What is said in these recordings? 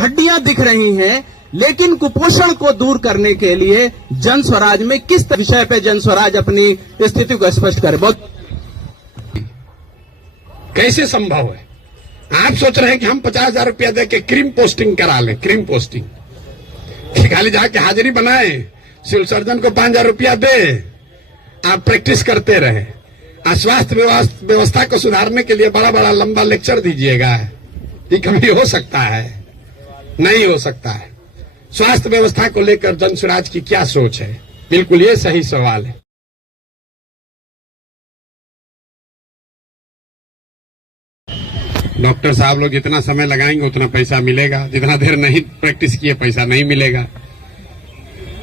हड्डियां दिख रही हैं, लेकिन कुपोषण को दूर करने के लिए जन स्वराज में किस विषय पे जन स्वराज अपनी स्थिति को स्पष्ट करे? बहुत कैसे संभव है? आप सोच रहे हैं कि हम 50,000 रुपया दे के क्रीम पोस्टिंग करा लें, क्रीम पोस्टिंग खाली जाके हाजिरी बनाए, सिविल सर्जन को 5,000 रुपया दे, आप प्रैक्टिस करते रहे। स्वास्थ्य व्यवस्था को सुधारने के लिए बड़ा बड़ा लंबा लेक्चर दीजिएगा, ये कभी हो सकता है? नहीं हो सकता है। स्वास्थ्य व्यवस्था को लेकर जन स्वराज की क्या सोच है? बिल्कुल ये सही सवाल है। डॉक्टर साहब लोग जितना समय लगाएंगे उतना पैसा मिलेगा, जितना देर नहीं प्रैक्टिस किए पैसा नहीं मिलेगा।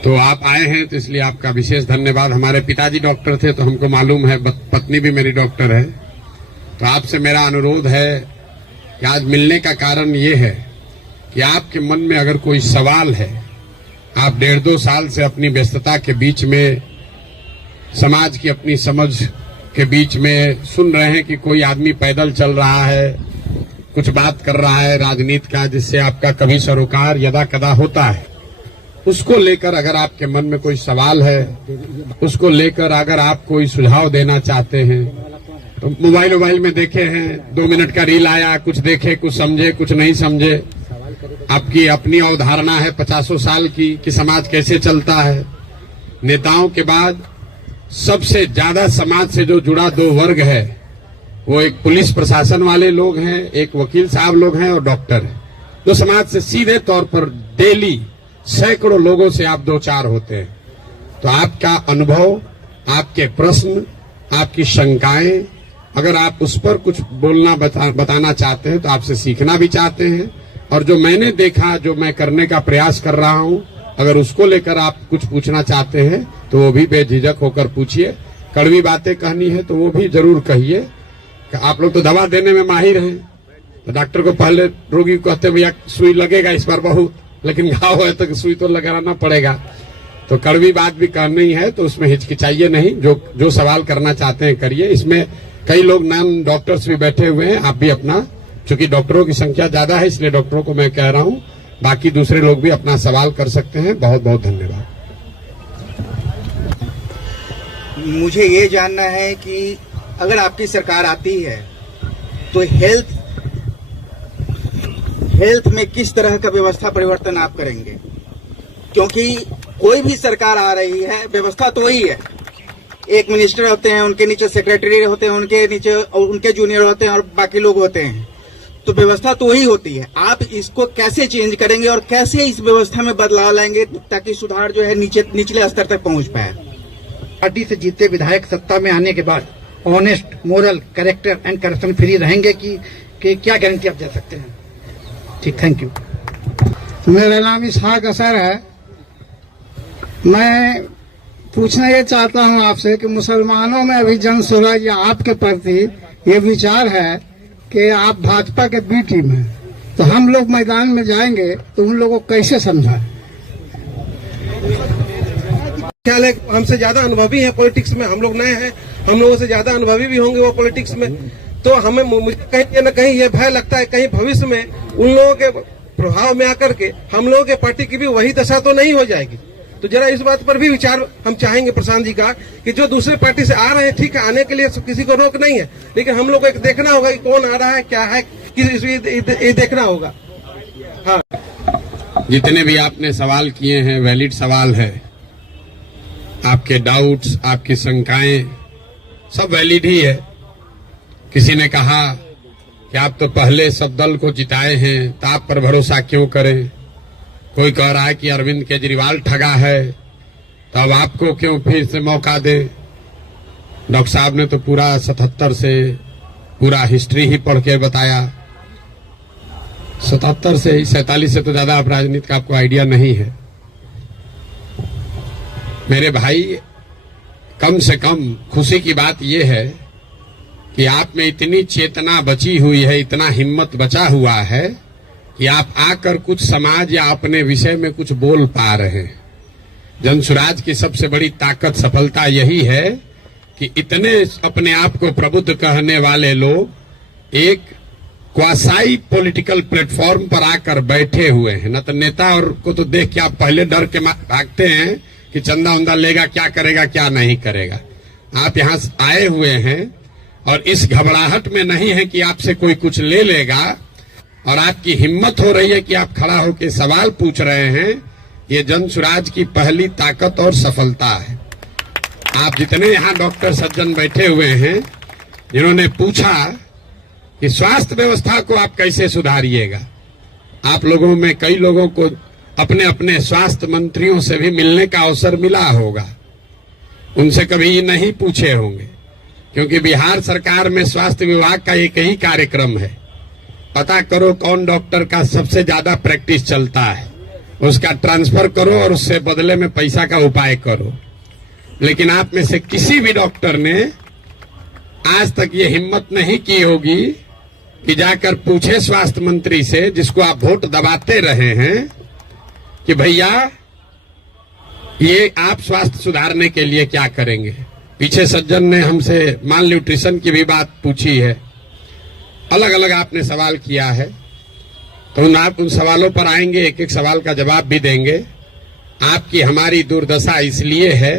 तो आप आए हैं तो इसलिए आपका विशेष धन्यवाद। हमारे पिताजी डॉक्टर थे तो हमको मालूम है, पत्नी भी मेरी डॉक्टर है। तो आपसे मेरा अनुरोध है कि आज मिलने का कारण ये है कि आपके मन में अगर कोई सवाल है, आप 1.5-2 साल से अपनी व्यस्तता के बीच में, समाज की अपनी समझ के बीच में सुन रहे हैं कि कोई आदमी पैदल चल रहा है, कुछ बात कर रहा है राजनीति का, जिससे आपका कभी सरोकार यदा कदा होता है। उसको लेकर अगर आपके मन में कोई सवाल है, उसको लेकर अगर आप कोई सुझाव देना चाहते हैं, तो मोबाइल में देखे हैं 2 मिनट का रील आया, कुछ देखे, कुछ समझे, कुछ नहीं समझे। आपकी अपनी अवधारणा है 50 साल की कि समाज कैसे चलता है। नेताओं के बाद सबसे ज्यादा समाज से जो जुड़ा 2 वर्ग है, वो एक पुलिस प्रशासन वाले लोग हैं, एक वकील साहब लोग हैं और डॉक्टर हैं, जो समाज से सीधे तौर पर डेली सैकड़ों लोगों से आप 2-4 होते हैं। तो आपका अनुभव, आपके प्रश्न, आपकी शंकाएं, अगर आप उस पर कुछ बोलना बताना चाहते हैं तो आपसे सीखना भी चाहते हैं, और जो मैंने देखा, जो मैं करने का प्रयास कर रहा हूं, अगर उसको लेकर आप कुछ पूछना चाहते हैं तो वो भी बेझिझक होकर पूछिए। कड़वी बातें कहनी है तो वो भी जरूर कहिए। आप लोग तो दवा देने में माहिर हैं, तो डॉक्टर को पहले रोगी को कहते भैया सुई लगेगा इस बार बहुत, लेकिन घाव है तो सुई तो लगाना पड़ेगा। तो कड़वी बात भी कहनी है तो उसमें हिचकिचाइए नहीं, जो सवाल करना चाहते हैं करिए। इसमें कई लोग नॉन डॉक्टर्स भी बैठे हुए हैं, आप भी अपना, चूंकि डॉक्टरों की संख्या ज्यादा है इसलिए डॉक्टरों को मैं कह रहा हूं, बाकी दूसरे लोग भी अपना सवाल कर सकते हैं। बहुत बहुत धन्यवाद। मुझे ये जानना है कि अगर आपकी सरकार आती है तो हेल्थ में किस तरह का व्यवस्था परिवर्तन आप करेंगे? क्योंकि कोई भी सरकार आ रही है, व्यवस्था तो वही है। एक मिनिस्टर होते हैं, उनके नीचे सेक्रेटरी होते हैं, उनके नीचे उनके जूनियर होते हैं और बाकी लोग होते हैं, तो व्यवस्था तो वही होती है। आप इसको कैसे चेंज करेंगे और कैसे इस व्यवस्था में बदलाव लाएंगे ताकि सुधार जो है निचले स्तर तक पहुंच पाए? पार्टी से जीते विधायक सत्ता में आने के बाद honest, moral, character and corruption free रहेंगे कि क्या गारंटी आप दे सकते हैं? ठीक, थैंक यू। मेरा नाम इसहाक असर है। मैं पूछना ये चाहता हूँ आपसे कि मुसलमानों में अभी जन स्वराज या आपके प्रति ये विचार है कि आप भाजपा के बी टीम हैं, तो हम लोग मैदान में जाएंगे तो उन लोगों को कैसे समझाएं? ख्याल है हमसे ज्यादा अनुभवी है पॉलिटिक्स में, हम लोग नए हैं, हम लोगों से ज्यादा अनुभवी भी होंगे वो पॉलिटिक्स में। तो हमें मुझे कहीं न कहीं ये भय लगता है कहीं भविष्य में उन लोगों के प्रभाव में आकर के हम लोगों के पार्टी की भी वही दशा तो नहीं हो जाएगी। तो जरा इस बात पर भी विचार हम चाहेंगे प्रशांत जी का कि जो दूसरे पार्टी से आ रहे हैं, ठीक है, आने के लिए किसी को रोक नहीं है, लेकिन हम लोग को एक देखना होगा कि कौन आ रहा है, क्या है, ये देखना होगा। हाँ, जितने भी आपने सवाल किए हैं वैलिड सवाल है, आपके डाउट्स, आपकी शंकाएं सब वैलिड ही है। किसी ने कहा कि आप तो पहले सब दल को जिताए हैं तो आप पर भरोसा क्यों करें? कोई कह रहा है कि अरविंद केजरीवाल ठगा है तो अब आपको क्यों फिर से मौका दे? डॉक्टर साहब ने तो पूरा 77 से पूरा हिस्ट्री ही पढ़ के बताया। 77 से 47 से तो ज्यादा आप राजनीति का आपको आइडिया नहीं है। मेरे भाई, कम से कम खुशी की बात यह है कि आप में इतनी चेतना बची हुई है, इतना हिम्मत बचा हुआ है कि आप आकर कुछ समाज या अपने विषय में कुछ बोल पा रहे हैं। जन स्वराज की सबसे बड़ी ताकत, सफलता यही है कि इतने अपने आप को प्रबुद्ध कहने वाले लोग एक क्वासाई पॉलिटिकल प्लेटफॉर्म पर आकर बैठे हुए हैं। न तो नेता और को तो देख के आप पहले डर के भागते हैं कि चंदा उंदा लेगा, क्या करेगा क्या नहीं करेगा। आप यहाँ आए हुए हैं और इस घबराहट में नहीं है कि आपसे कोई कुछ ले लेगा, और आपकी हिम्मत हो रही है कि आप खड़ा होकर सवाल पूछ रहे हैं। ये जन स्वराज की पहली ताकत और सफलता है। आप जितने यहाँ डॉक्टर सज्जन बैठे हुए हैं जिन्होंने पूछा कि स्वास्थ्य व्यवस्था को आप कैसे सुधारिएगा, आप लोगों में कई लोगों को अपने अपने स्वास्थ्य मंत्रियों से भी मिलने का अवसर मिला होगा। उनसे कभी नहीं पूछे होंगे, क्योंकि बिहार सरकार में स्वास्थ्य विभाग का एक ही कार्यक्रम है, पता करो कौन डॉक्टर का सबसे ज्यादा प्रैक्टिस चलता है, उसका ट्रांसफर करो और उससे बदले में पैसा का उपाय करो। लेकिन आप में से किसी भी डॉक्टर ने आज तक ये हिम्मत नहीं की होगी कि जाकर पूछे स्वास्थ्य मंत्री से, जिसको आप वोट दबाते रहे हैं, कि भैया ये आप स्वास्थ्य सुधारने के लिए क्या करेंगे। पीछे सज्जन ने हमसे माल न्यूट्रिशन की भी बात पूछी है, अलग अलग आपने सवाल किया है, तो आप उन सवालों पर आएंगे, एक एक सवाल का जवाब भी देंगे। आपकी हमारी दुर्दशा इसलिए है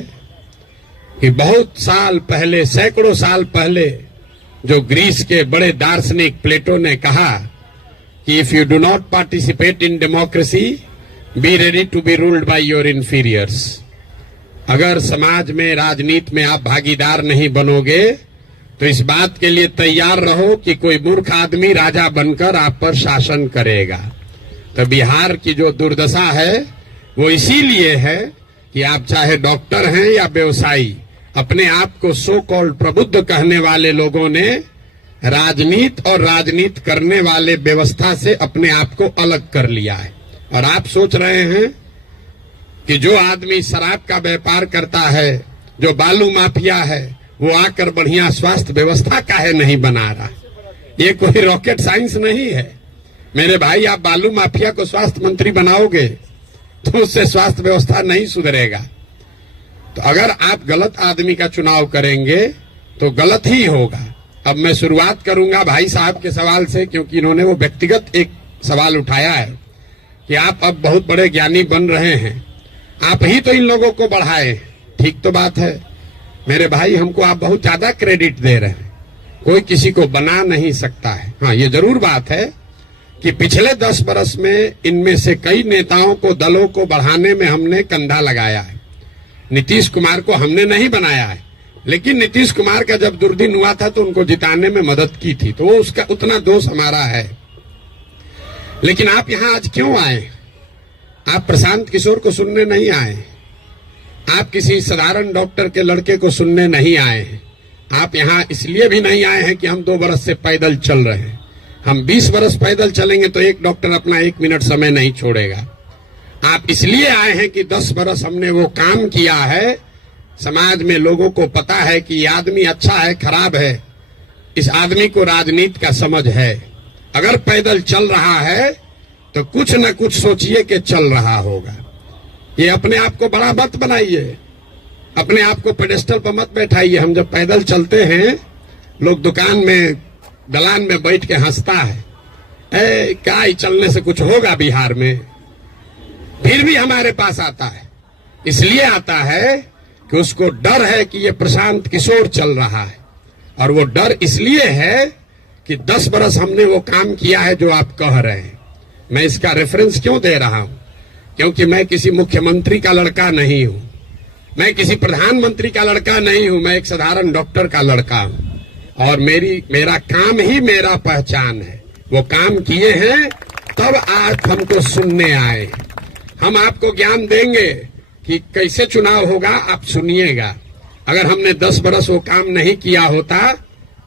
कि बहुत साल पहले, सैकड़ों साल पहले, जो ग्रीस के बड़े दार्शनिक प्लेटो ने कहा कि if you do not participate in democracy be ready to be ruled by your inferiors. अगर समाज में, राजनीति में आप भागीदार नहीं बनोगे तो इस बात के लिए तैयार रहो कि कोई मूर्ख आदमी राजा बनकर आप पर शासन करेगा। तो बिहार की जो दुर्दशा है वो इसीलिए है कि आप चाहे डॉक्टर हैं या व्यवसायी, अपने आप को सो कॉल्ड प्रबुद्ध कहने वाले लोगों ने राजनीति और राजनीति करने वाले व्यवस्था से अपने आप को अलग कर लिया है। और आप सोच रहे हैं कि जो आदमी शराब का व्यापार करता है, जो बालू माफिया है, वो आकर बढ़िया स्वास्थ्य व्यवस्था काहे नहीं बना रहा। ये कोई रॉकेट साइंस नहीं है मेरे भाई। आप बालू माफिया को स्वास्थ्य मंत्री बनाओगे तो उससे स्वास्थ्य व्यवस्था नहीं सुधरेगा। तो अगर आप गलत आदमी का चुनाव करेंगे तो गलत ही होगा। अब मैं शुरुआत करूंगा भाई साहब के सवाल से, क्योंकि इन्होंने वो व्यक्तिगत एक सवाल उठाया है कि आप अब बहुत बड़े ज्ञानी बन रहे हैं, आप ही तो इन लोगों को बढ़ाए। ठीक तो बात है मेरे भाई, हमको आप बहुत ज्यादा क्रेडिट दे रहे हैं, कोई किसी को बना नहीं सकता है। हाँ, ये जरूर बात है कि पिछले 10 वर्ष में इनमें से कई नेताओं को, दलों को बढ़ाने में हमने कंधा लगाया है। नीतीश कुमार को हमने नहीं बनाया है, लेकिन नीतीश कुमार का जब दुर्दिन हुआ था तो उनको जिताने में मदद की थी, तो वो उसका उतना दोष हमारा है। लेकिन आप यहाँ आज क्यों आए? आप प्रशांत किशोर को सुनने नहीं आए, आप किसी साधारण डॉक्टर के लड़के को सुनने नहीं आए हैं। आप यहाँ इसलिए भी नहीं आए हैं कि हम 2 बरस से पैदल चल रहे हैं। हम 20 बरस पैदल चलेंगे तो एक डॉक्टर अपना 1 मिनट समय नहीं छोड़ेगा। आप इसलिए आए हैं कि 10 बरस हमने वो काम किया है, समाज में लोगों को पता है कि ये आदमी अच्छा है, खराब है, इस आदमी को राजनीति का समझ है। अगर पैदल चल रहा है तो कुछ न कुछ सोचिए कि चल रहा होगा। ये अपने आप को बड़ा मत बनाइए, अपने आप को पेडेस्टल पर मत बैठाइए। हम जब पैदल चलते हैं, लोग दुकान में, दलान में बैठ के हंसता है, क्या ही चलने से कुछ होगा बिहार में। फिर भी हमारे पास आता है, इसलिए आता है कि उसको डर है कि ये प्रशांत किशोर चल रहा है। और वो डर इसलिए है कि 10 बरस हमने वो काम किया है जो आप कह रहे हैं। मैं इसका रेफरेंस क्यों दे रहा हूं? क्योंकि मैं किसी मुख्यमंत्री का लड़का नहीं हूं, मैं किसी प्रधानमंत्री का लड़का नहीं हूं, मैं एक साधारण डॉक्टर का लड़का हूं। और मेरा काम ही मेरा पहचान है। वो काम किए हैं तब आज हमको सुनने आए। हम आपको ज्ञान देंगे कि कैसे चुनाव होगा, आप सुनिएगा। अगर हमने 10 बरस वो काम नहीं किया होता,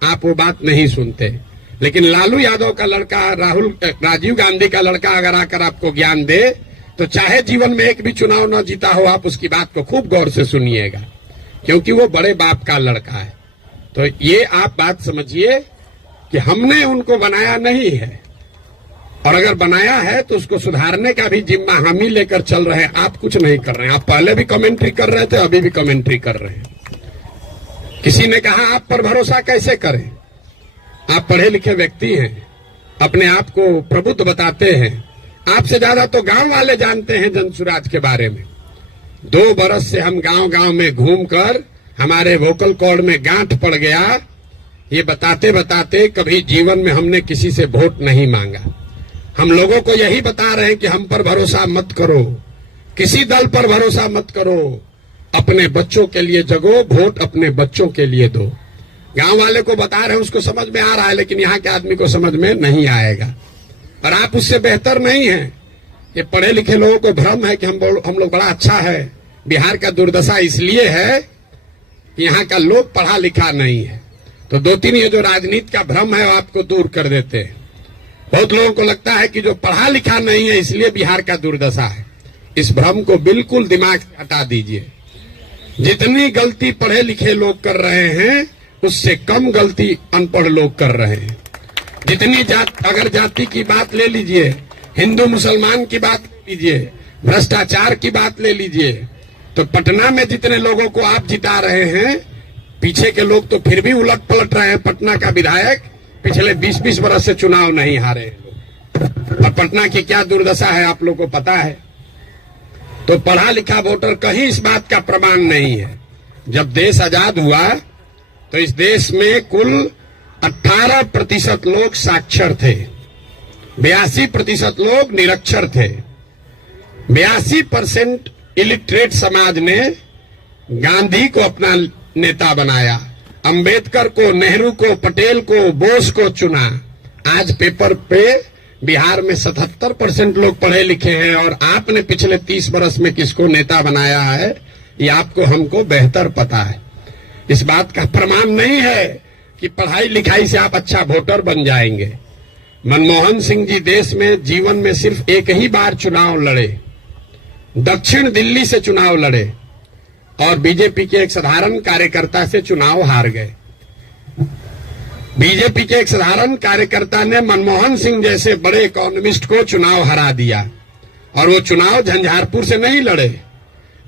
आप वो बात नहीं सुनते। लेकिन लालू यादव का लड़का, राजीव गांधी का लड़का अगर आकर आपको ज्ञान दे, तो चाहे जीवन में एक भी चुनाव न जीता हो, आप उसकी बात को खूब गौर से सुनिएगा, क्योंकि वो बड़े बाप का लड़का है। तो ये आप बात समझिए कि हमने उनको बनाया नहीं है, और अगर बनाया है तो उसको सुधारने का भी जिम्मा हम ही लेकर चल रहे हैं। आप कुछ नहीं कर रहे हैं। आप पहले भी कमेंट्री कर रहे थे, अभी भी कमेंट्री कर रहे हैं। किसी ने कहा आप पर भरोसा कैसे करें? आप पढ़े लिखे व्यक्ति हैं, अपने आप को प्रबुद्ध बताते हैं। आपसे ज्यादा तो गांव वाले जानते हैं जनसुराज के बारे में। 2 बरस से हम गांव गांव में घूमकर हमारे वोकल कॉर्ड में गांठ पड़ गया। ये बताते बताते कभी जीवन में हमने किसी से वोट नहीं मांगा। हम लोगों को यही बता रहे हैं कि हम पर भरोसा मत करो, किसी दल पर भरोसा मत करो, अपने बच्चों के लिए जगो, वोट अपने बच्चों के लिए दो। गांव वाले को बता रहे हैं, उसको समझ में आ रहा है, लेकिन यहाँ के आदमी को समझ में नहीं आएगा। और आप उससे बेहतर नहीं हैं। ये पढ़े लिखे लोगों को भ्रम है कि हम लोग बड़ा अच्छा है। बिहार का दुर्दशा इसलिए है कि यहाँ का लोग पढ़ा लिखा नहीं है। तो 2-3 ये जो राजनीति का भ्रम है वो आपको दूर कर देते हैं। बहुत लोगों को लगता है कि जो पढ़ा लिखा नहीं है इसलिए बिहार का दुर्दशा है। इस भ्रम को बिल्कुल दिमाग से हटा दीजिए। जितनी गलती पढ़े लिखे लोग कर रहे हैं उससे कम गलती अनपढ़ लोग कर रहे हैं। जितनी अगर जाति की बात ले लीजिए, हिंदू मुसलमान की बात ले लीजिए, भ्रष्टाचार की बात ले लीजिए, तो पटना में जितने लोगों को आप जिता रहे हैं, पीछे के लोग तो फिर भी उलट पलट रहे हैं। पटना का विधायक पिछले 20-20 बरस से चुनाव नहीं हारे। और पटना की क्या दुर्दशा है आप लोगों को पता है। तो पढ़ा लिखा वोटर कहीं इस बात का प्रमाण नहीं है। जब देश आजाद हुआ तो इस देश में कुल 18% लोग साक्षर थे, 82% लोग निरक्षर थे। 82% इलिटरेट समाज ने गांधी को अपना नेता बनाया, अंबेडकर को, नेहरू को, पटेल को, बोस को चुना। आज पेपर पे बिहार में 77% लोग पढ़े लिखे हैं और आपने पिछले 30 बरस में किसको नेता बनाया है ये आपको हमको बेहतर पता है। इस बात का प्रमाण नहीं है कि पढ़ाई लिखाई से आप अच्छा वोटर बन जाएंगे। मनमोहन सिंह जी देश में जीवन में सिर्फ एक ही बार चुनाव लड़े, दक्षिण दिल्ली से चुनाव लड़े और बीजेपी के एक साधारण कार्यकर्ता से चुनाव हार गए। बीजेपी के एक साधारण कार्यकर्ता ने मनमोहन सिंह जैसे बड़े इकोनॉमिस्ट को चुनाव हरा दिया। और वो चुनाव झंझारपुर से नहीं लड़े,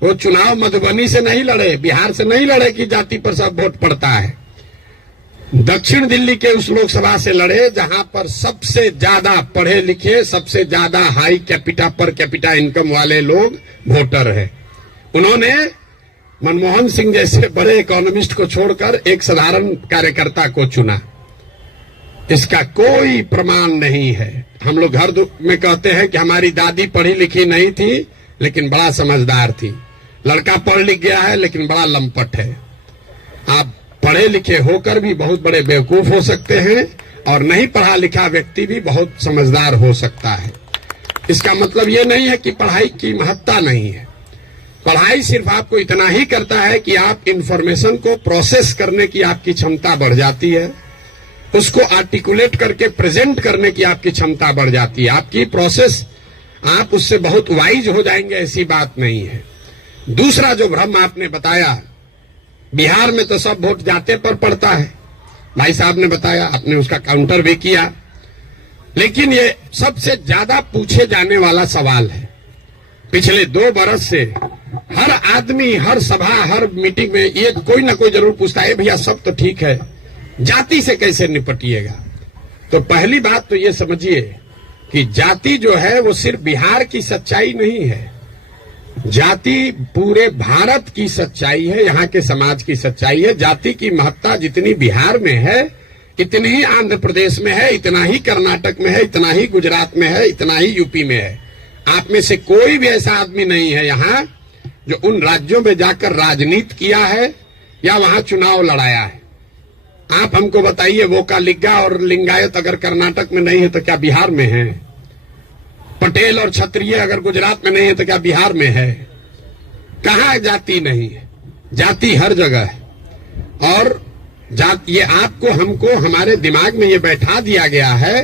वो चुनाव मधुबनी से नहीं लड़े, बिहार से नहीं लड़े कि जाति पर सब वोट पड़ता है। दक्षिण दिल्ली के उस लोकसभा से लड़े जहां पर सबसे ज्यादा पढ़े लिखे, सबसे ज्यादा high capita per capita income वाले लोग वोटर हैं। उन्होंने मनमोहन सिंह जैसे बड़े इकोनॉमिस्ट को छोड़कर एक साधारण कार्यकर्ता को चुना। इसका कोई प्रमाण नहीं है। हम लोग घर में कहते हैं कि हमारी दादी पढ़ी लिखी नहीं थी लेकिन बड़ा समझदार थी। लड़का पढ़ लिख गया है लेकिन बड़ा लंपट है। आप पढ़े लिखे होकर भी बहुत बड़े बेवकूफ हो सकते हैं और नहीं पढ़ा लिखा व्यक्ति भी बहुत समझदार हो सकता है। इसका मतलब ये नहीं है कि पढ़ाई की महत्ता नहीं है। पढ़ाई सिर्फ आपको इतना ही करता है कि आप इंफॉर्मेशन को प्रोसेस करने की आपकी क्षमता बढ़ जाती है, उसको आर्टिकुलेट करके प्रेजेंट करने की आपकी क्षमता बढ़ जाती है। आपकी प्रोसेस, आप उससे बहुत वाइज हो जाएंगे, ऐसी बात नहीं है। दूसरा जो भ्रम आपने बताया, बिहार में तो सब वोट जाते पर पड़ता है, भाई साहब ने बताया, आपने उसका काउंटर भी किया। लेकिन ये सबसे ज्यादा पूछे जाने वाला सवाल है। पिछले 2 बरस से हर आदमी, हर सभा, हर मीटिंग में ये कोई ना कोई जरूर पूछता है, भैया सब तो ठीक है, जाति से कैसे निपटिएगा। तो पहली बात तो ये समझिए कि जाति जो है वो सिर्फ बिहार की सच्चाई नहीं है, जाति पूरे भारत की सच्चाई है, यहाँ के समाज की सच्चाई है। जाति की महत्ता जितनी बिहार में है इतनी ही आंध्र प्रदेश में है, इतना ही कर्नाटक में है, इतना ही गुजरात में है, इतना ही यूपी में है। आप में से कोई भी ऐसा आदमी नहीं है यहाँ जो उन राज्यों में जाकर राजनीति किया है या वहां चुनाव लड़ाया है। आप हमको बताइए, वोकालिगा और लिंगायत अगर कर्नाटक में नहीं है तो क्या बिहार में है? पटेल और क्षत्रिय अगर गुजरात में नहीं है तो क्या बिहार में है? कहाँ जाति नहीं है? जाति हर जगह है। और ये आपको हमको हमारे दिमाग में ये बैठा दिया गया है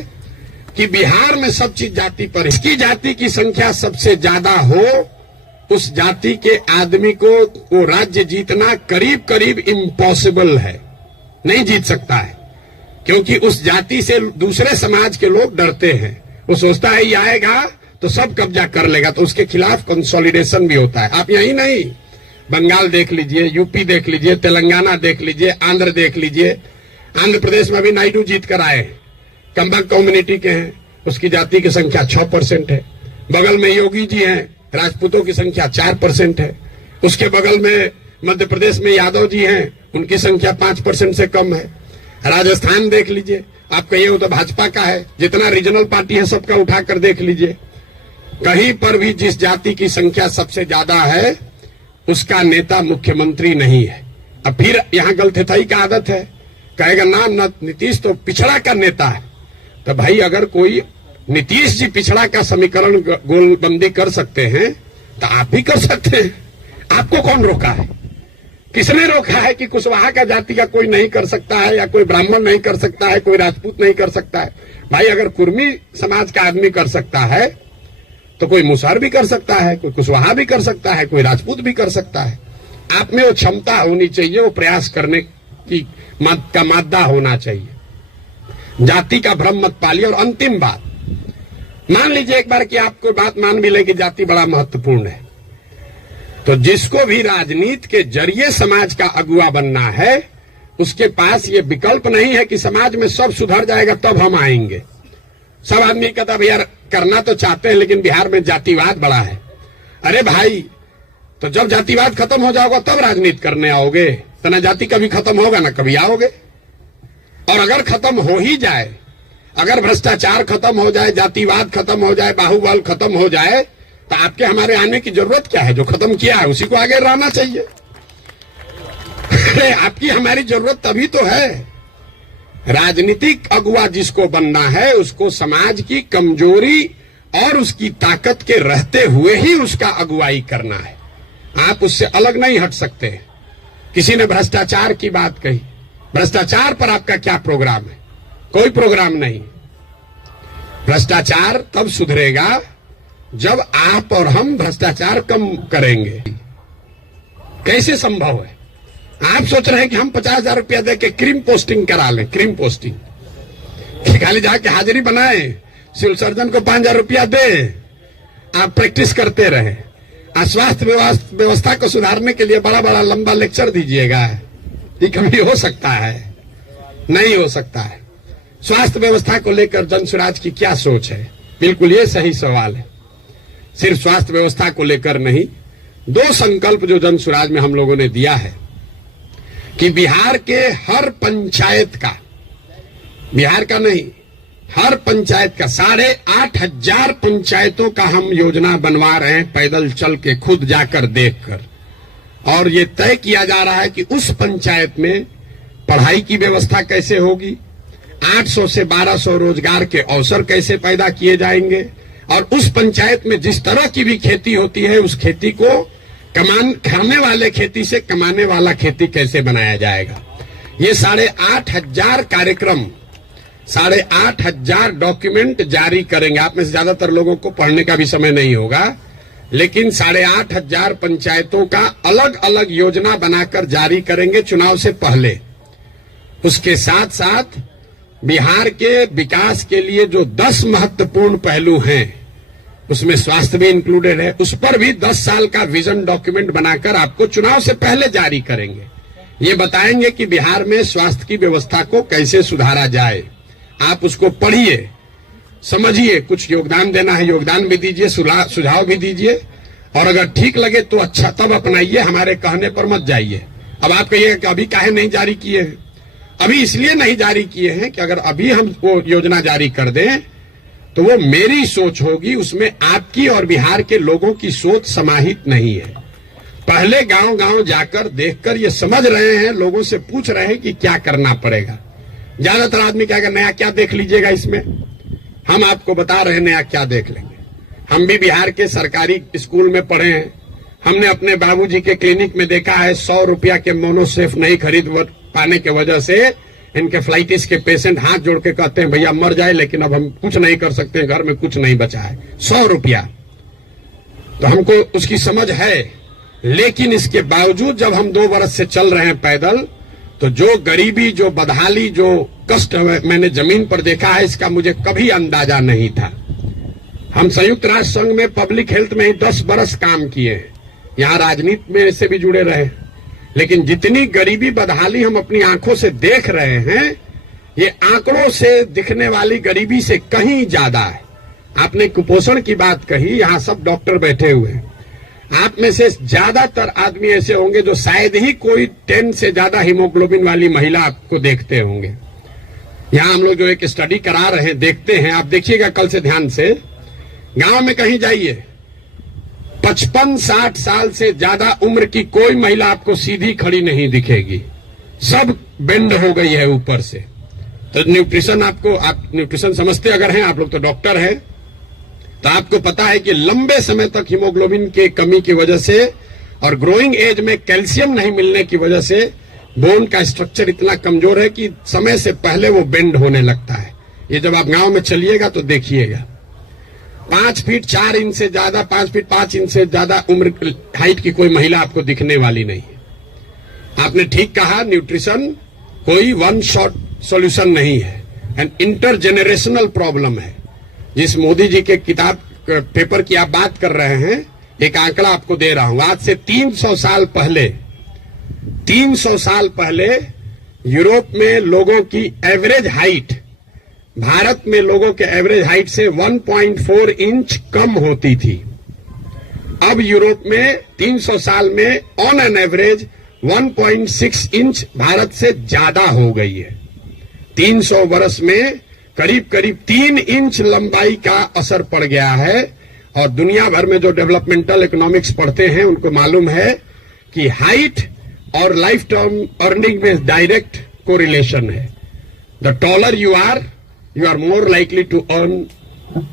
कि बिहार में सब चीज जाति पर, इसकी जाति की संख्या सबसे ज्यादा हो, उस जाति के आदमी को वो राज्य जीतना करीब करीब इम्पॉसिबल है, नहीं जीत सकता है। क्योंकि उस जाति से दूसरे समाज के लोग डरते हैं। वो सोचता है ये आएगा तो सब कब्जा कर लेगा, तो उसके खिलाफ कंसोलिडेशन भी होता है। आप यही नहीं, बंगाल देख लीजिए, यूपी देख लीजिए, तेलंगाना देख लीजिए, आंध्र देख लीजिए। आंध्र प्रदेश में भी नायडू जीत कर आए, कंबक कम्युनिटी के हैं, उसकी जाति की संख्या 6% है। बगल में योगी जी हैं, राजपूतों की संख्या 4% है। उसके बगल में मध्य प्रदेश में यादव जी हैं, उनकी संख्या 5% से कम है। राजस्थान देख लीजिए, आप कहिए वो तो भाजपा का है, जितना रीजनल पार्टी है सबका उठाकर देख लीजिए, कहीं पर भी जिस जाति की संख्या सबसे ज्यादा है उसका नेता मुख्यमंत्री नहीं है। अब फिर यहाँ गलथेथाई का आदत है, कहेगा ना नीतीश तो पिछड़ा का नेता है। तो भाई अगर कोई नीतीश जी पिछड़ा का समीकरण गोलबंदी कर सकते हैं तो आप भी कर सकते हैं। आपको कौन रोका है? किसने रोका है कि कुशवाहा का जाति का कोई नहीं कर सकता है, या कोई ब्राह्मण नहीं कर सकता है, कोई राजपूत नहीं कर सकता है? भाई अगर कुर्मी समाज का आदमी कर सकता है तो कोई मुसहर भी कर सकता है, कोई कुशवाहा भी कर सकता है, कोई राजपूत भी कर सकता है। आप में वो क्षमता होनी चाहिए, वो प्रयास करने की का मादा होना चाहिए। जाति का भ्रम मत पालिए। और अंतिम बात, मान लीजिए एक बार कि आपको बात मान भी ले कि जाति बड़ा महत्वपूर्ण है, तो जिसको भी राजनीति के जरिए समाज का अगुवा बनना है उसके पास ये विकल्प नहीं है कि समाज में सब सुधर जाएगा तब हम आएंगे। सब आदमी कहता भैया करना तो चाहते हैं लेकिन बिहार में जातिवाद बड़ा है। अरे भाई, तो जब जातिवाद खत्म हो जाओगा तब राजनीति करने आओगे, तो ना जाति कभी खत्म होगा ना कभी आओगे। और अगर खत्म हो ही जाए, अगर भ्रष्टाचार खत्म हो जाए, जातिवाद खत्म हो जाए, बाहुबल खत्म हो जाए, तो आपके हमारे आने की जरूरत क्या है? जो खत्म किया है उसी को आगे रहना चाहिए। अरे आपकी हमारी जरूरत तभी तो है। राजनीतिक अगुवा जिसको बनना है उसको समाज की कमजोरी और उसकी ताकत के रहते हुए ही उसका अगुवाई करना है। आप उससे अलग नहीं हट सकते। किसी ने भ्रष्टाचार की बात कही, भ्रष्टाचार पर आपका क्या प्रोग्राम है? कोई प्रोग्राम नहीं। भ्रष्टाचार तब सुधरेगा जब आप और हम भ्रष्टाचार कम करेंगे। कैसे संभव है? आप सोच रहे हैं कि हम 50,000 रुपया दे के क्रीम पोस्टिंग करा लें, क्रीम पोस्टिंग खाली जाके हाजिरी बनाए, सिविल सर्जन को 5,000 रुपया दे, आप प्रैक्टिस करते रहे। स्वास्थ्य व्यवस्था को सुधारने के लिए बड़ा बड़ा लंबा लेक्चर दीजिएगा, ये कभी हो सकता है? नहीं हो सकता है। स्वास्थ्य व्यवस्था को लेकर जनसुराज की क्या सोच है? बिल्कुल ये सही सवाल है। सिर्फ स्वास्थ्य व्यवस्था को लेकर नहीं, 2 संकल्प जो जनसुराज में हम लोगों ने दिया है कि बिहार के हर पंचायत का, बिहार का नहीं, हर पंचायत का 8,500 पंचायतों का हम योजना बनवा रहे हैं, पैदल चल के खुद जाकर देखकर। और ये तय किया जा रहा है कि उस पंचायत में पढ़ाई की व्यवस्था कैसे होगी, 800 से 1200 रोजगार के अवसर कैसे पैदा किए जाएंगे, और उस पंचायत में जिस तरह की भी खेती होती है उस खेती को खाने वाले खेती से कमाने वाला खेती कैसे बनाया जाएगा। ये 8,500 कार्यक्रम, 8,500 डॉक्यूमेंट जारी करेंगे। आप में से ज्यादातर लोगों को पढ़ने का भी समय नहीं होगा, लेकिन 8,500 पंचायतों का अलग अलग योजना बनाकर जारी करेंगे चुनाव से पहले। उसके साथ साथ बिहार के विकास के लिए जो 10 महत्वपूर्ण पहलू हैं उसमें स्वास्थ्य भी इंक्लूडेड है, उस पर भी 10 साल का विजन डॉक्यूमेंट बनाकर आपको चुनाव से पहले जारी करेंगे। ये बताएंगे कि बिहार में स्वास्थ्य की व्यवस्था को कैसे सुधारा जाए। आप उसको पढ़िए, समझिए, कुछ योगदान देना है योगदान भी दीजिए, सुझाव भी दीजिए, और अगर ठीक लगे तो अच्छा तब अपनाइए, हमारे कहने पर मत जाइए। अब आप कहिए कि अभी काहे नहीं जारी किए हैं? अभी इसलिए नहीं जारी किए हैं कि अगर अभी हम वो योजना जारी कर दें तो वो मेरी सोच होगी, उसमें आपकी और बिहार के लोगों की सोच समाहित नहीं है। पहले गांव गांव जाकर देखकर ये समझ रहे हैं, लोगों से पूछ रहे हैं कि क्या करना पड़ेगा। ज्यादातर आदमी कहेगा नया क्या देख लीजिएगा इसमें। हम आपको बता रहे हैं नया क्या देख लेंगे। हम भी बिहार के सरकारी स्कूल में पढ़े हैं, हमने अपने बाबूजी के क्लिनिक में देखा है 100 रुपया के मोनोसेफ नहीं खरीद पाने की वजह से इनके फ्लाइटिस के पेशेंट हाथ जोड़ के कहते हैं भैया मर जाए, लेकिन अब हम कुछ नहीं कर सकते, घर में कुछ नहीं बचा है। 100 रुपया तो हमको उसकी समझ है, लेकिन इसके बावजूद जब हम 2 वर्ष से चल रहे हैं पैदल, तो जो गरीबी, जो बदहाली, जो कष्ट मैंने जमीन पर देखा है इसका मुझे कभी अंदाजा नहीं था। हम संयुक्त राष्ट्र संघ में पब्लिक हेल्थ में ही 10 बरस काम किए हैं, यहाँ राजनीति में से भी जुड़े रहे, लेकिन जितनी गरीबी बदहाली हम अपनी आंखों से देख रहे हैं ये आंकड़ों से दिखने वाली गरीबी से कहीं ज्यादा है। आपने कुपोषण की बात कही, यहां सब डॉक्टर बैठे हुए हैं। आप में से ज्यादातर आदमी ऐसे होंगे जो शायद ही कोई 10 से ज्यादा हीमोग्लोबिन वाली महिला आपको देखते होंगे। यहां हम लोग जो एक स्टडी करा रहे हैं, देखते हैं, आप देखिएगा कल से ध्यान से। गांव में कहीं जाइए, 55-60 साल से ज्यादा उम्र की कोई महिला आपको सीधी खड़ी नहीं दिखेगी, सब बेंड हो गई है ऊपर से। तो न्यूट्रिशन आप न्यूट्रिशन समझते अगर हैं, आप लोग तो डॉक्टर हैं, तो आपको पता है कि लंबे समय तक हीमोग्लोबिन के कमी की वजह से और ग्रोइंग एज में कैल्शियम नहीं मिलने की वजह से बोन का स्ट्रक्चर इतना कमजोर है कि समय से पहले वो बेंड होने लगता है। ये जब आप गांव में चलिएगा तो देखिएगा। 5 फीट 4 इंच से ज्यादा, 5 फीट 5 इंच से ज्यादा उम्र हाइट की कोई महिला आपको दिखने वाली नहीं है। आपने ठीक कहा, न्यूट्रिशन कोई वन शॉट सॉल्यूशन नहीं है, एंड इंटरजेनरेशनल प्रॉब्लम है। जिस मोदी जी के किताब पेपर की आप बात कर रहे हैं, एक आंकड़ा आपको दे रहा हूं। आज से 300 साल पहले यूरोप में लोगों की एवरेज हाइट भारत में लोगों के एवरेज हाइट से 1.4 इंच कम होती थी। अब यूरोप में 300 साल में on an average 1.6 inch Bharat से ज्यादा हो गई है। 300 वर्ष में करीब करीब 3 इंच लंबाई का असर पड़ गया है। और दुनिया भर में जो डेवलपमेंटल इकोनॉमिक्स पढ़ते हैं उनको मालूम है कि हाइट और लाइफ टर्म अर्निंग में डायरेक्ट कोरिलेशन है। The taller you are more likely to earn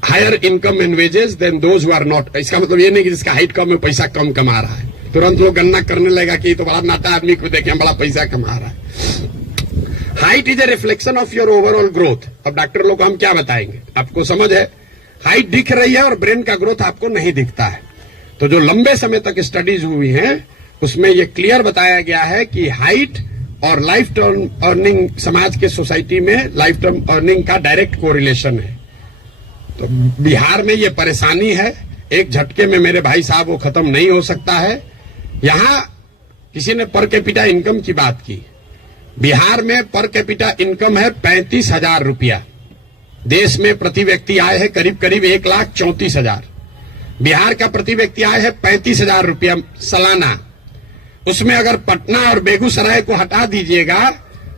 higher income and wages than those who are not. इसका मतलब ये नहीं कि जिसका हाइट कम है पैसा कम कमा रहा है, तुरंत लोग गणना करने लगेगा कि तो बड़ा नाटा आदमी को देखे हम बड़ा पैसा कमा रहा है। Height is a reflection of your overall growth. अब डॉक्टर लोग को हम क्या बताएंगे, आपको समझ है, हाइट दिख रही है और ब्रेन का ग्रोथ आपको नहीं दिखता है। तो जो लंबे समय तक स्टडीज हुई हैं उसमें यह क्लियर बताया गया है कि हाइट और लाइफ टर्म अर्निंग, समाज के सोसाइटी में लाइफ टर्म अर्निंग का डायरेक्ट कोरिलेशन है। तो बिहार में ये परेशानी है, एक झटके में मेरे भाई साहब वो खत्म नहीं हो सकता है। यहां किसी ने पर कैपिटा इनकम की बात की। बिहार में पर कैपिटा इनकम है 35,000 रुपया। देश में प्रति व्यक्ति आय है करीब करीब 1,34,000। बिहार का प्रति व्यक्ति आय है 35,000 रुपया सालाना। उसमें अगर पटना और बेगूसराय को हटा दीजिएगा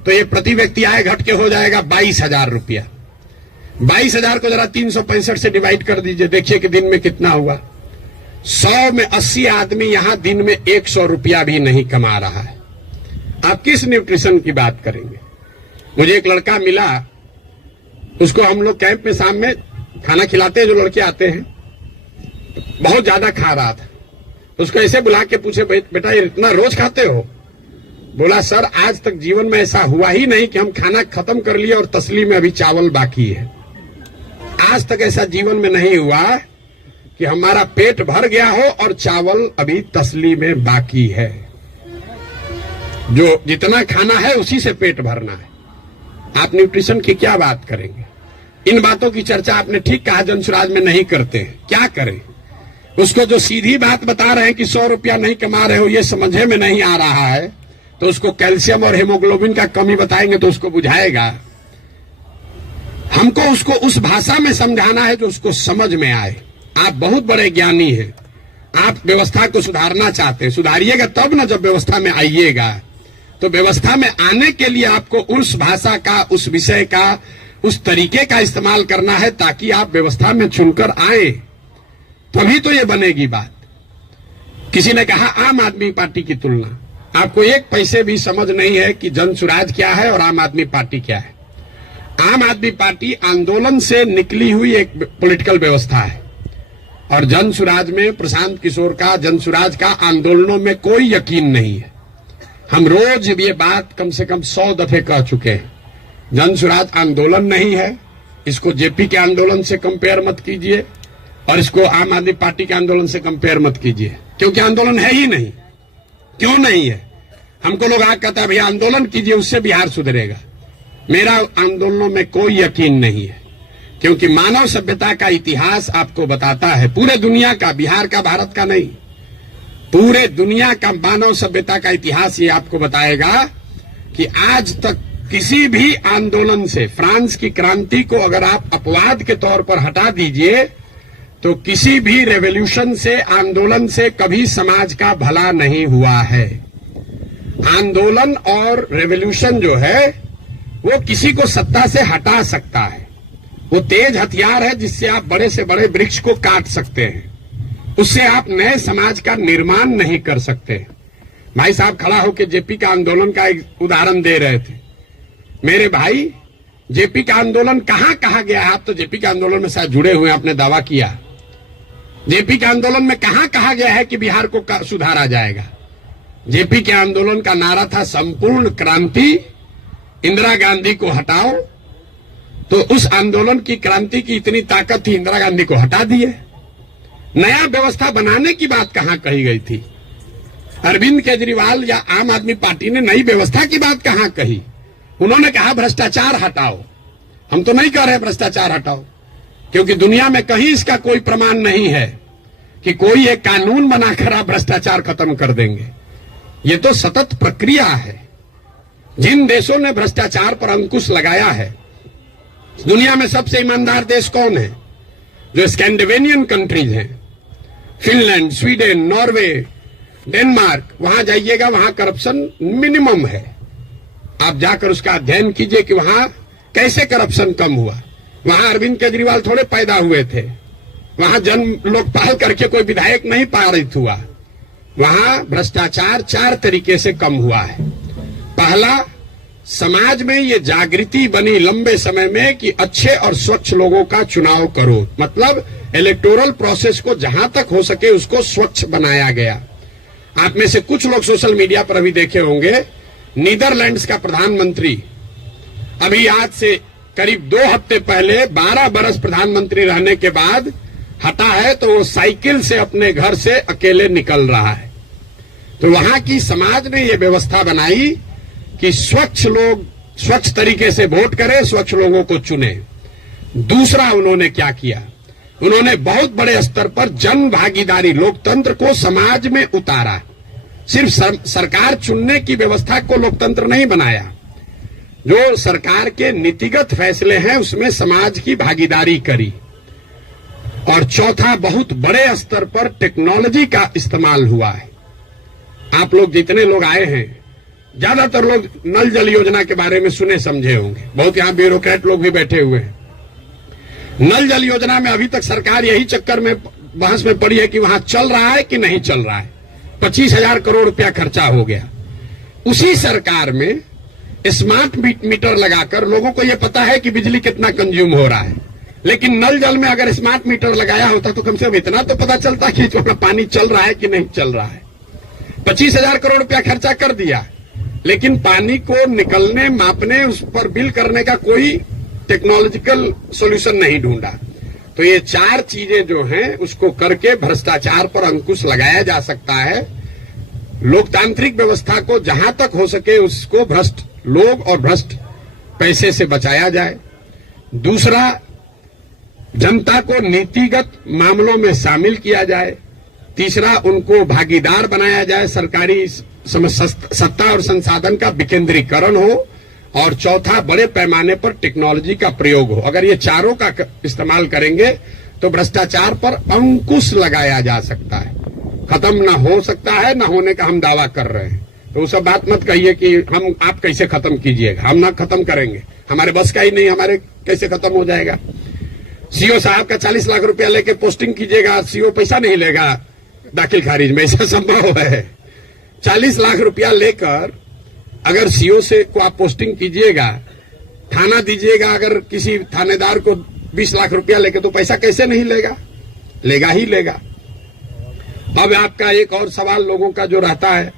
तो ये प्रति व्यक्ति आय घट के हो जाएगा 22,000 रुपया। 22,000 को जरा 365 से डिवाइड कर दीजिए, देखिए कि दिन में कितना हुआ। 100 में 80 आदमी यहां दिन में 100 रुपया भी नहीं कमा रहा है। आप किस न्यूट्रिशन की बात करेंगे। मुझे एक लड़का मिला, उसको हम लोग कैंप में शाम में खाना खिलाते हैं, जो लड़के आते हैं, बहुत ज्यादा खा रहा था। उसको ऐसे बुला के पूछे, बेटा ये इतना रोज खाते हो? बोला सर आज तक जीवन में ऐसा हुआ ही नहीं कि हम खाना खत्म कर लिए और तसली में अभी चावल बाकी है। आज तक ऐसा जीवन में नहीं हुआ कि हमारा पेट भर गया हो और चावल अभी तसली में बाकी है। जो जितना खाना है उसी से पेट भरना है। आप न्यूट्रिशन की क्या बात करेंगे। इन बातों की चर्चा आपने ठीक कहा जनसुराज में नहीं करते। क्या करें, उसको जो सीधी बात बता रहे हैं कि 100 रुपया नहीं कमा रहे हो, ये समझे में नहीं आ रहा है, तो उसको कैल्शियम और हीमोग्लोबिन का कमी बताएंगे तो उसको बुझाएगा। हमको उसको उस भाषा में समझाना है जो उसको समझ में आए। आप बहुत बड़े ज्ञानी हैं, आप व्यवस्था को सुधारना चाहते हैं, सुधारिएगा तब ना जब व्यवस्था में आइएगा। तो व्यवस्था में आने के लिए आपको उस भाषा का, उस विषय का, उस तरीके का इस्तेमाल करना है ताकि आप व्यवस्था में चुनकर आए, तभी तो ये बनेगी बात। किसी ने कहा आम आदमी पार्टी की तुलना, आपको एक पैसे भी समझ नहीं है कि जनसुराज क्या है और आम आदमी पार्टी क्या है। आम आदमी पार्टी आंदोलन से निकली हुई एक पॉलिटिकल व्यवस्था है और जनसुराज में प्रशांत किशोर का, जनसुराज का आंदोलनों में कोई यकीन नहीं है। हम रोज ये बात कम से कम 100 दफे कह चुके हैं। जनसुराज आंदोलन नहीं है, इसको जेपी के आंदोलन से कंपेयर मत कीजिए और इसको आम आदमी पार्टी के आंदोलन से कंपेयर मत कीजिए, क्योंकि आंदोलन है ही नहीं। क्यों नहीं है? हमको लोग आज कहता है भैया आंदोलन कीजिए उससे बिहार सुधरेगा। मेरा आंदोलनों में कोई यकीन नहीं है, क्योंकि मानव सभ्यता का इतिहास आपको बताता है, पूरे दुनिया का, बिहार का, भारत का नहीं, पूरे दुनिया का मानव सभ्यता का इतिहास ये आपको बताएगा कि आज तक किसी भी आंदोलन से, फ्रांस की क्रांति को अगर आप अपवाद के तौर पर हटा दीजिए तो किसी भी रेवोल्यूशन से, आंदोलन से कभी समाज का भला नहीं हुआ है। आंदोलन और रेवोल्यूशन जो है वो किसी को सत्ता से हटा सकता है। वो तेज हथियार है जिससे आप बड़े से बड़े वृक्ष को काट सकते हैं, उससे आप नए समाज का निर्माण नहीं कर सकते। भाई साहब खड़ा होकर जेपी का आंदोलन का एक उदाहरण दे रहे थे। मेरे भाई, जेपी का आंदोलन कहां कहा गया है? आप तो जेपी के आंदोलन में शायद जुड़े हुए हैं, आपने दावा किया। जेपी के आंदोलन में कहां कहा गया है कि बिहार को सुधारा जाएगा? जेपी के आंदोलन का नारा था संपूर्ण क्रांति, इंदिरा गांधी को हटाओ। तो उस आंदोलन की, क्रांति की इतनी ताकत थी, इंदिरा गांधी को हटा दिए। नया व्यवस्था बनाने की बात कहां कही गई थी? अरविंद केजरीवाल या आम आदमी पार्टी ने नई व्यवस्था की बात कहां कही? उन्होंने कहा भ्रष्टाचार हटाओ। हम तो नहीं कह रहे भ्रष्टाचार हटाओ, क्योंकि दुनिया में कहीं इसका कोई प्रमाण नहीं है कि कोई एक कानून बनाकर आप भ्रष्टाचार खत्म कर देंगे। ये तो सतत प्रक्रिया है। जिन देशों ने भ्रष्टाचार पर अंकुश लगाया है, दुनिया में सबसे ईमानदार देश कौन है? जो स्कैंडिनेवियन कंट्रीज हैं, फिनलैंड, स्वीडन, नॉर्वे, डेनमार्क, वहां जाइएगा, वहां करप्शन मिनिमम है। आप जाकर उसका अध्ययन कीजिए कि वहां कैसे करप्शन कम हुआ। वहां अरविंद केजरीवाल थोड़े पैदा हुए थे, वहां जन्म लोकपाल करके कोई विधायक नहीं पारित हुआ। वहां भ्रष्टाचार 4 तरीके से कम हुआ है। पहला, समाज में ये जागृति बनी लंबे समय में कि अच्छे और स्वच्छ लोगों का चुनाव करो, मतलब इलेक्टोरल प्रोसेस को जहां तक हो सके उसको स्वच्छ बनाया गया। आप में से कुछ लोग सोशल मीडिया पर अभी देखे होंगे, नीदरलैंड्स का प्रधानमंत्री अभी आज से करीब 2 हफ्ते पहले 12 बरस प्रधानमंत्री रहने के बाद हटा है, तो वो साइकिल से अपने घर से अकेले निकल रहा है। तो वहां की समाज ने ये व्यवस्था बनाई कि स्वच्छ लोग स्वच्छ तरीके से वोट करें, स्वच्छ लोगों को चुने। दूसरा उन्होंने क्या किया? उन्होंने बहुत बड़े स्तर पर जन भागीदारी, लोकतंत्र को समाज में उतारा। सिर्फ सरकार चुनने की व्यवस्था को लोकतंत्र नहीं बनाया, जो सरकार के नीतिगत फैसले हैं उसमें समाज की भागीदारी करी। और चौथा, बहुत बड़े स्तर पर टेक्नोलॉजी का इस्तेमाल हुआ है। आप लोग जितने लोग आए हैं, ज्यादातर लोग नल जल योजना के बारे में सुने समझे होंगे, बहुत यहां ब्यूरोक्रेट लोग भी बैठे हुए हैं। नल जल योजना में अभी तक सरकार यही चक्कर में बहस में पड़ी है कि वहां चल रहा है कि नहीं चल रहा है। 25,000 करोड़ रुपया खर्चा हो गया। उसी सरकार में स्मार्ट मीटर लगाकर लोगों को यह पता है कि बिजली कितना कंज्यूम हो रहा है, लेकिन नल जल में अगर स्मार्ट मीटर लगाया होता तो कम से कम इतना तो पता चलता कि पानी चल रहा है कि नहीं चल रहा है। 25,000 करोड़ रुपया खर्चा कर दिया, लेकिन पानी को निकलने, मापने, उस पर बिल करने का कोई टेक्नोलॉजिकल सॉल्यूशन नहीं ढूंढा। तो ये 4 चीजें जो हैं उसको करके भ्रष्टाचार पर अंकुश लगाया जा सकता है। लोकतांत्रिक व्यवस्था को जहां तक हो सके उसको भ्रष्ट लोग और भ्रष्ट पैसे से बचाया जाए। दूसरा, जनता को नीतिगत मामलों में शामिल किया जाए। तीसरा, उनको भागीदार बनाया जाए, सरकारी सत्ता और संसाधन का विकेंद्रीकरण हो। और चौथा, बड़े पैमाने पर टेक्नोलॉजी का प्रयोग हो। अगर ये चारों का इस्तेमाल करेंगे तो भ्रष्टाचार पर अंकुश लगाया जा सकता है। खत्म ना हो सकता है, ना होने का हम दावा कर रहे हैं। तो वो सब बात मत कहिए कि हम आप कैसे खत्म कीजिएगा, हम ना खत्म करेंगे, हमारे बस का ही नहीं, हमारे कैसे खत्म हो जाएगा। सीओ साहब का 40 लाख रुपया लेके पोस्टिंग कीजिएगा, सीओ पैसा नहीं लेगा दाखिल खारिज में, ऐसा संभव है? 40 लाख रुपया लेकर अगर सीओ से को आप पोस्टिंग कीजिएगा, थाना दीजिएगा, अगर किसी थानेदार को 20 लाख रुपया लेके, तो पैसा कैसे नहीं लेगा? लेगा ही लेगा। अब आपका एक और सवाल लोगों का जो रहता है,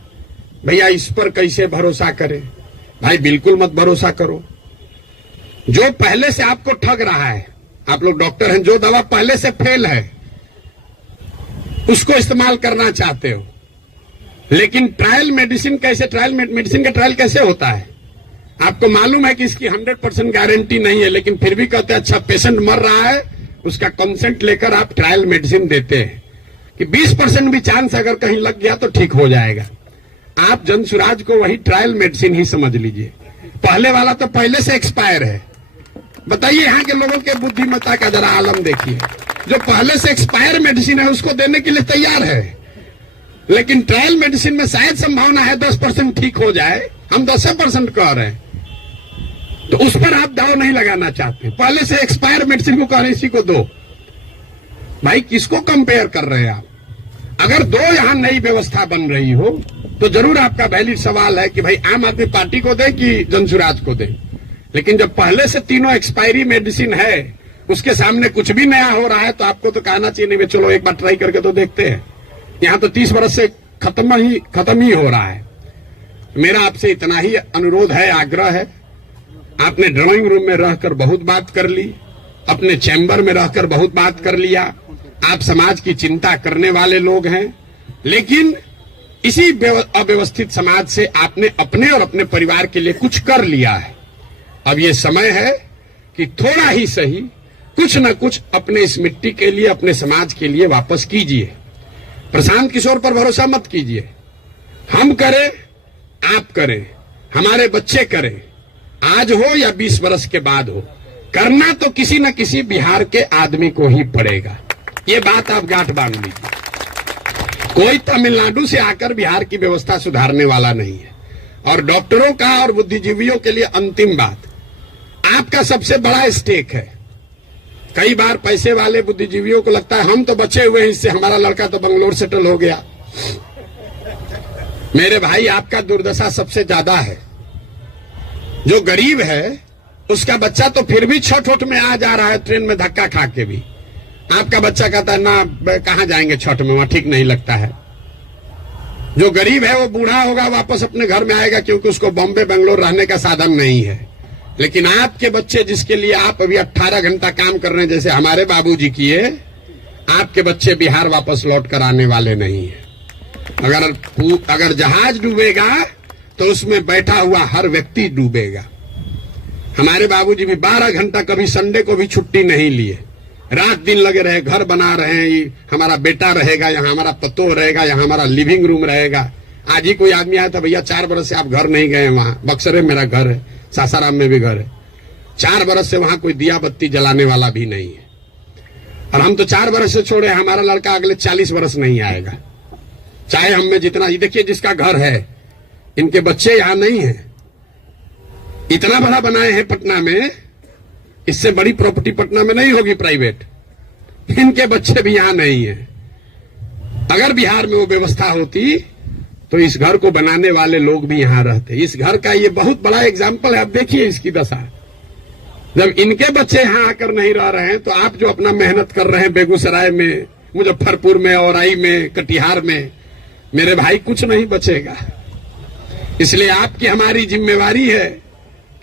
भैया इस पर कैसे भरोसा करें? भाई बिल्कुल मत भरोसा करो। जो पहले से आपको ठग रहा है, आप लोग डॉक्टर हैं, जो दवा पहले से फेल है उसको इस्तेमाल करना चाहते हो, लेकिन ट्रायल मेडिसिन कैसे, मेडिसिन का ट्रायल कैसे होता है? आपको मालूम है कि इसकी 100% गारंटी नहीं है, लेकिन फिर भी कहते हैं अच्छा पेशेंट मर रहा है, उसका कंसेंट लेकर आप ट्रायल मेडिसिन देते हैं कि 20% भी चांस अगर कहीं लग गया तो ठीक हो जाएगा। आप जनसुराज को वही ट्रायल मेडिसिन ही समझ लीजिए। पहले वाला तो पहले से एक्सपायर है। बताइए यहाँ के लोगों के बुद्धिमत्ता का जरा आलम देखिए। जो पहले से एक्सपायर मेडिसिन है उसको देने के लिए तैयार है, लेकिन ट्रायल मेडिसिन में शायद संभावना है 10% ठीक हो जाए, हम 10% कह रहे हैं, तो उस पर आप दाव नहीं लगाना चाहते। पहले से एक्सपायर मेडिसिन को कह रहे इसी को दो। भाई किसको कंपेयर कर रहे हैं आप? अगर दो यहां नई व्यवस्था बन रही हो तो जरूर आपका वैलिड सवाल है कि भाई आम आदमी पार्टी को दे कि जनसुराज को दे। लेकिन जब पहले से तीनों एक्सपायरी मेडिसिन है, उसके सामने कुछ भी नया हो रहा है, तो आपको तो कहना चाहिए नहीं चलो एक बार ट्राई करके तो देखते हैं। यहां तो 30 वर्ष से खत्म ही हो रहा है। मेरा आपसे इतना ही अनुरोध है, आग्रह है। आपने ड्राइंग रूम में रहकर बहुत बात कर ली, अपने चैम्बर में रहकर बहुत बात कर लिया। आप समाज की चिंता करने वाले लोग हैं, लेकिन इसी अव्यवस्थित समाज से आपने अपने और अपने परिवार के लिए कुछ कर लिया है। अब ये समय है कि थोड़ा ही सही कुछ न कुछ अपने इस मिट्टी के लिए, अपने समाज के लिए वापस कीजिए। प्रशांत किशोर पर भरोसा मत कीजिए। हम करें, आप करें, हमारे बच्चे करें, आज हो या 20 वर्ष के बाद हो, करना तो किसी न किसी बिहार के आदमी को ही पड़ेगा। ये बात आप गांठ बांध लीजिए। कोई तमिलनाडु से आकर बिहार की व्यवस्था सुधारने वाला नहीं है। और डॉक्टरों का और बुद्धिजीवियों के लिए अंतिम बात, आपका सबसे बड़ा स्टेक है। कई बार पैसे वाले बुद्धिजीवियों को लगता है हम तो बचे हुए हैं, इससे हमारा लड़का तो बंगलोर सेटल हो गया। मेरे भाई, आपका दुर्दशा सबसे ज्यादा है। जो गरीब है उसका बच्चा तो फिर भी छठ में आ जा रहा है, ट्रेन में धक्का खा के भी। आपका बच्चा कहता है ना कहां जाएंगे छठ में, वहां ठीक नहीं लगता है। जो गरीब है वो बूढ़ा होगा, वापस अपने घर में आएगा, क्योंकि उसको बॉम्बे बेंगलोर रहने का साधन नहीं है। लेकिन आपके बच्चे, जिसके लिए आप अभी 18 घंटा काम कर रहे हैं, जैसे हमारे बाबूजी किए, आपके बच्चे बिहार वापस लौट कर आने वाले नहीं है। अगर जहाज डूबेगा तो उसमें बैठा हुआ हर व्यक्ति डूबेगा। हमारे बाबूजी भी 12 घंटा, कभी संडे को भी छुट्टी नहीं लिए, रात दिन लगे रहे, घर बना रहे हैं। हमारा बेटा रहेगा यहाँ, हमारा पतोह रहेगा यहाँ, हमारा लिविंग रूम रहेगा। आज ही कोई आदमी आया था, भैया 4 बरस से आप घर नहीं गए, वहां बक्सर में मेरा घर है, सासाराम में भी घर है। 4 बरस से वहां कोई दिया बत्ती जलाने वाला भी नहीं है। और हम तो 4 बरस से छोड़े, हमारा लड़का अगले 40 बरस नहीं आएगा, चाहे हम में जितना। ये देखिए जिसका घर है, इनके बच्चे यहां नहीं है। इतना बड़ा बनाए हैं पटना में, इससे बड़ी प्रॉपर्टी पटना में नहीं होगी प्राइवेट। इनके बच्चे भी यहां नहीं है। अगर बिहार में वो व्यवस्था होती तो इस घर को बनाने वाले लोग भी यहां रहते। इस घर का ये बहुत बड़ा एग्जाम्पल है। अब देखिए इसकी दशा, जब इनके बच्चे यहां आकर नहीं रह रहे हैं, तो आप जो अपना मेहनत कर रहे हैं बेगूसराय में, मुजफ्फरपुर में, औराई में, कटिहार में, मेरे भाई कुछ नहीं बचेगा। इसलिए आपकी हमारी जिम्मेवारी है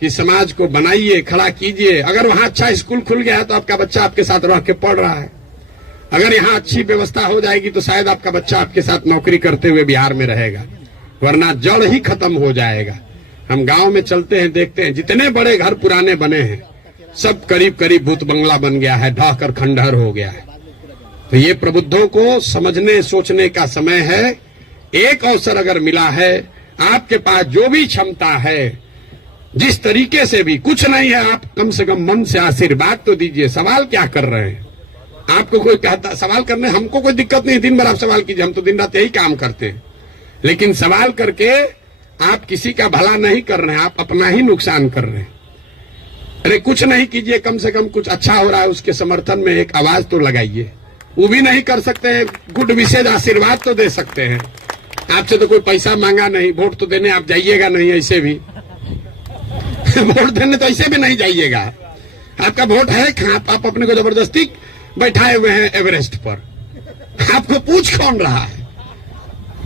कि समाज को बनाइए, खड़ा कीजिए। अगर वहां अच्छा स्कूल खुल गया है तो आपका बच्चा आपके साथ रह के पढ़ रहा है। अगर यहाँ अच्छी व्यवस्था हो जाएगी तो शायद आपका बच्चा आपके साथ नौकरी करते हुए बिहार में रहेगा, वरना जड़ ही खत्म हो जाएगा। हम गांव में चलते हैं, देखते हैं जितने बड़े घर पुराने बने हैं, सब करीब करीब भूत बंगला बन गया है, ढह कर खंडहर हो गया है। तो ये प्रबुद्धों को समझने सोचने का समय है। एक अवसर अगर मिला है, आपके पास जो भी क्षमता है, जिस तरीके से भी, कुछ नहीं है, आप कम से कम मन से आशीर्वाद तो दीजिए। सवाल क्या कर रहे हैं? आपको कोई कहता सवाल करने, हमको कोई दिक्कत नहीं, दिन भर आप सवाल कीजिए, हम तो दिन रात यही काम करते हैं। लेकिन सवाल करके आप किसी का भला नहीं कर रहे हैं, आप अपना ही नुकसान कर रहे हैं। अरे कुछ नहीं कीजिए, कम से कम कुछ अच्छा हो रहा है उसके समर्थन में एक आवाज तो लगाइए। वो भी नहीं कर सकते हैं, गुड विशेष आशीर्वाद तो दे सकते हैं। आपसे तो कोई पैसा मांगा नहीं, वोट तो देने आप जाइएगा नहीं, ऐसे भी वोट देने तो ऐसे भी नहीं जाइएगा। आपका वोट है, आप अपने को जबरदस्ती बैठाए हुए हैं एवरेस्ट पर। आपको पूछ कौन रहा है?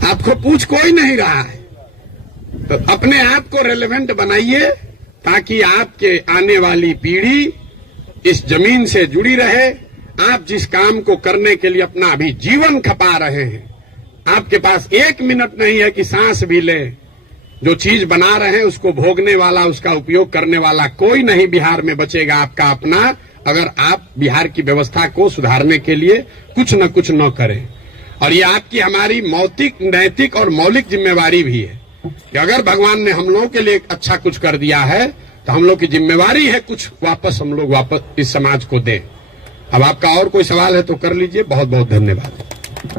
आपको पूछ कोई नहीं रहा है। तो अपने आप को रेलेवेंट बनाइए, ताकि आपके आने वाली पीढ़ी इस जमीन से जुड़ी रहे। आप जिस काम को करने के लिए अपना अभी जीवन खपा रहे हैं, आपके पास 1 मिनट नहीं है कि सांस भी ले। जो चीज बना रहे हैं उसको भोगने वाला, उसका उपयोग करने वाला कोई नहीं बिहार में बचेगा आपका अपना, अगर आप बिहार की व्यवस्था को सुधारने के लिए कुछ न कुछ न करें। और ये आपकी हमारी नैतिक और मौलिक जिम्मेवारी भी है कि अगर भगवान ने हम लोगों के लिए अच्छा कुछ कर दिया है तो हम लोग की जिम्मेवारी है कुछ हम लोग वापस इस समाज को दें। अब आपका और कोई सवाल है तो कर लीजिए। बहुत बहुत धन्यवाद।